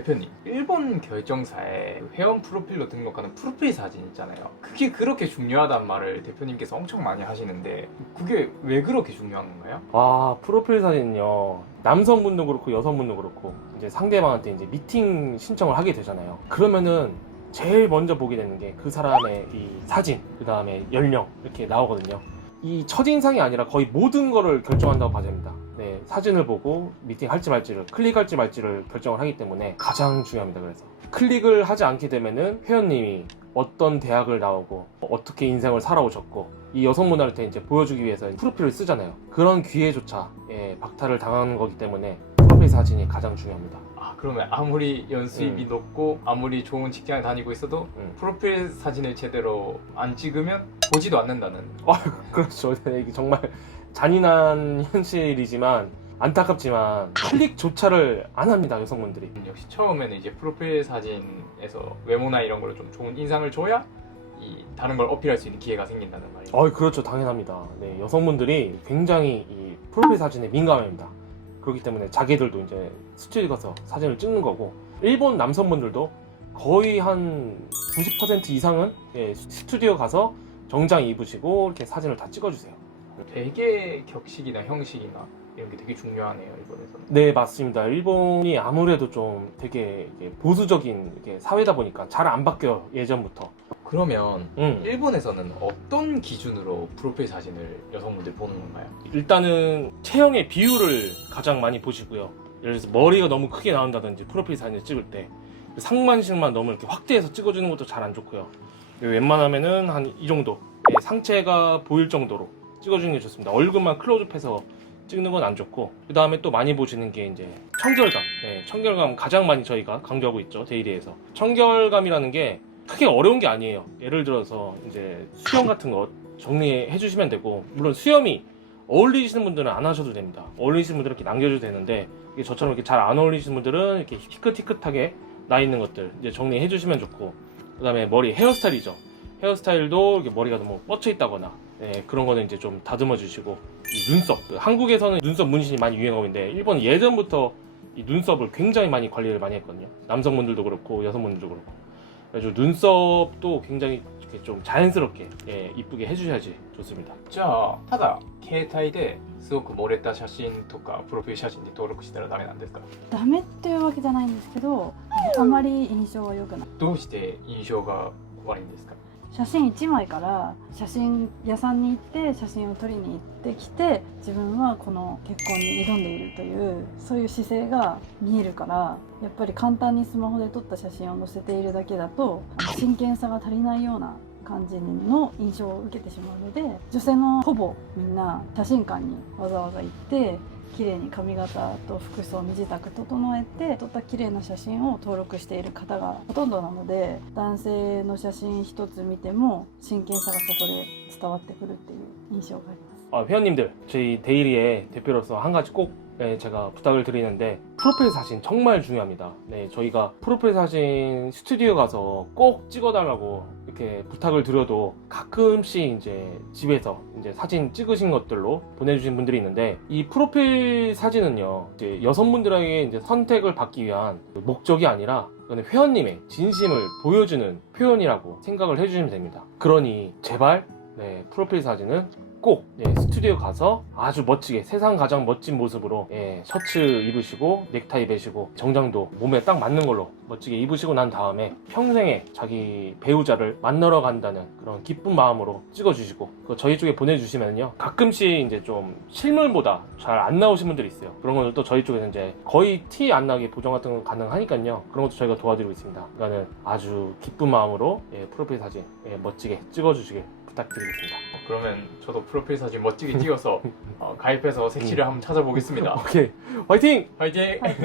대표님, 일본 결정사에 회원 프로필로 등록하는 프로필 사진 있잖아요. 그게 그렇게 중요하단 말을 대표님께서 엄청 많이 하시는데 그게 왜 그렇게 중요한 건가요? 아, 프로필 사진은요. 남성분도 그렇고 여성분도 그렇고 이제 상대방한테 이제 미팅 신청을 하게 되잖아요. 그러면은 제일 먼저 보게 되는 게 그 사람의 이 사진, 그 다음에 연령 이렇게 나오거든요. 이 첫인상이 아니라 거의 모든 거를 결정한다고 봐야 됩니다. 네, 사진을 보고 미팅 할지 말지를, 클릭할지 말지를 결정을 하기 때문에 가장 중요합니다. 그래서 클릭을 하지 않게 되면은 회원님이 어떤 대학을 나오고 어떻게 인생을 살아오셨고 이 여성분한테 이제 보여주기 위해서 프로필을 쓰잖아요. 그런 기회조차 박탈을 당하는 거기 때문에 프로필 사진이 가장 중요합니다. 아, 그러면 아무리 연수입이 높고 아무리 좋은 직장에 다니고 있어도 프로필 사진을 제대로 안 찍으면 보지도 않는다는. 그렇죠. 이게 정말 잔인한 현실이지만 안타깝지만 클릭조차를 안 합니다, 여성분들이. 역시 처음에는 이제 프로필 사진에서 외모나 이런 걸로 좀 좋은 인상을 줘야 이 다른 걸 어필할 수 있는 기회가 생긴다는 말이죠. 그렇죠. 당연합니다. 네, 여성분들이 굉장히 이 프로필 사진에 민감합니다. 그렇기 때문에 자기들도 이제 스튜디오 가서 사진을 찍는 거고, 일본 남성분들도 거의 한 90% 이상은 스튜디오 가서 정장 입으시고 이렇게 사진을 다 찍어주세요. 되게 격식이나 형식이나 이런 게 되게 중요하네요, 일본에서는. 네, 맞습니다. 일본이 아무래도 좀 되게 보수적인 사회다 보니까 잘 안 바뀌어요, 예전부터. 그러면 일본에서는 어떤 기준으로 프로필 사진을 여성분들이 보는 건가요? 일단은 체형의 비율을 가장 많이 보시고요. 예를 들어서 머리가 너무 크게 나온다든지 프로필 사진을 찍을 때 상반신만 너무 이렇게 확대해서 찍어주는 것도 잘 안 좋고요. 웬만하면은 한 이 정도, 상체가 보일 정도로 찍어주는 게 좋습니다. 얼굴만 클로즈업해서 찍는 건 안 좋고, 그 다음에 또 많이 보시는 게 이제 청결감. 청결감 가장 많이 저희가 강조하고 있죠, 데일리에서. 청결감이라는 게 크게 어려운 게 아니에요. 예를 들어서 이제 수염 같은 거 정리해 주시면 되고, 물론 수염이 어울리시는 분들은 안 하셔도 됩니다. 어울리시는 분들은 이렇게 남겨줘도 되는데, 이게 저처럼 이렇게 잘 안 어울리시는 분들은 이렇게 희끗희끗하게 나 있는 것들 이제 정리해 주시면 좋고, 그 다음에 머리 헤어스타일이죠. 헤어스타일도 이렇게 머리가 너무 뻗쳐 있다거나, 그런 거는 이제 좀 다듬어 주시고, 이 눈썹. 한국에서는 눈썹 문신이 많이 유행하고 있는데, 일본은 예전부터 이 눈썹을 굉장히 많이 관리를 많이 했거든요. 남성분들도 그렇고 여성분들도 그렇고. 그래서 눈썹도 굉장히 이렇게 좀 자연스럽게 이쁘게 해주셔야지 좋습니다. じゃあただ携帯ですごく盛れた写真とかプロフィール写真に登録したらダメなんですか？ダメっていうわけじゃないんですけど、あまり印象は良くない。どうして印象が悪いんですか？写真1枚から写真屋さんに行って写真を撮りに行ってきて、自分はこの結婚に挑んでいるというそういう姿勢が見えるから、やっぱり簡単にスマホで撮った写真を載せているだけだと真剣さが足りないような感じの印象を受けてしまうので、女性のほぼみんな写真館にわざわざ行って綺麗に髪型と服装身支度整えて撮った綺麗な写真を登録している方がほとんどなので、男性の写真一つ見ても真剣さがそこで伝わってくるっていう印象があります。 회원님들, 저희 데일리의 대표로서 한 가지 꼭 제가 부탁을 드리는데, 프로필 사진 정말 중요합니다. 저희가 프로필 사진 스튜디오 가서 꼭 찍어달라고 이렇게 부탁을 드려도 가끔씩 이제 집에서 이제 사진 찍으신 것들로 보내주신 분들이 있는데, 이 프로필 사진은요, 이제 여성분들에게 이제 선택을 받기 위한 목적이 아니라 그건 회원님의 진심을 보여주는 표현이라고 생각을 해주시면 됩니다. 그러니 제발 프로필 사진은 꼭 스튜디오 가서 아주 멋지게, 세상 가장 멋진 모습으로 셔츠 입으시고 넥타이 매시고 정장도 몸에 딱 맞는 걸로 멋지게 입으시고 난 다음에 평생에 자기 배우자를 만나러 간다는 그런 기쁜 마음으로 찍어주시고, 저희 쪽에 보내주시면요, 가끔씩 이제 좀 실물보다 잘 안 나오신 분들이 있어요. 그런 것도 또 저희 쪽에서 이제 거의 티 안 나게 보정 같은 거 가능하니까요, 그런 것도 저희가 도와드리고 있습니다. 그러니까는 아주 기쁜 마음으로 프로필 사진 멋지게 찍어주시길 부탁드리겠습니다. 그러면 저도 프로필 사진 멋지게 찍어서 가입해서 섹시를 한번 찾아보겠습니다. 오케이, 화이팅! 화이팅!はい